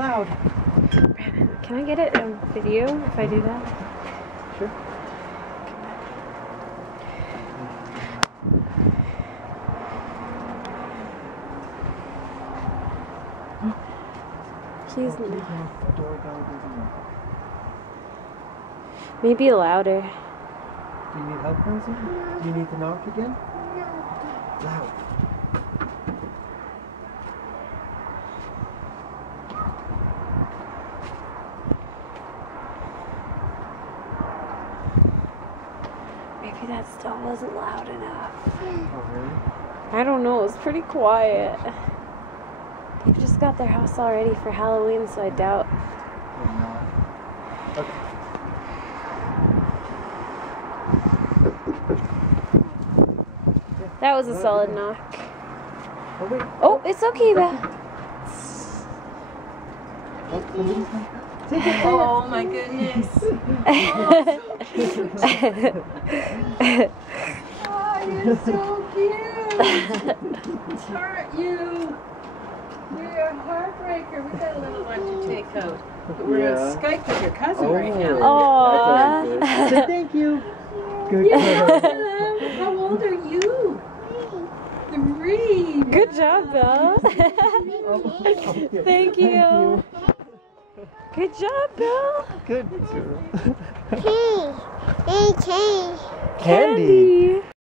loud. Brandon, can I get it on video if I do that? Sure. He's maybe louder. Do you need help, Rosie? Do you need to knock again? Loud. Maybe that still wasn't loud enough. Oh, really? I don't know, it was pretty quiet. They've just got their house all ready for Halloween, so I doubt. Or not. Okay. That was a solid knock. Oh, wait. Oh, it's okay, Belle. Oh, somebody's knocked. Oh my goodness. Oh, you're so cute. Aren't you? You're a heartbreaker. We got a little one to take out. We're on Skype with your cousin right now. Aww. Say thank you. Good Yeah. girl. How old are you? 3. Good job, Belle. Thank you. Good job, Belle. Good girl. Hey, hey, hey. Candy.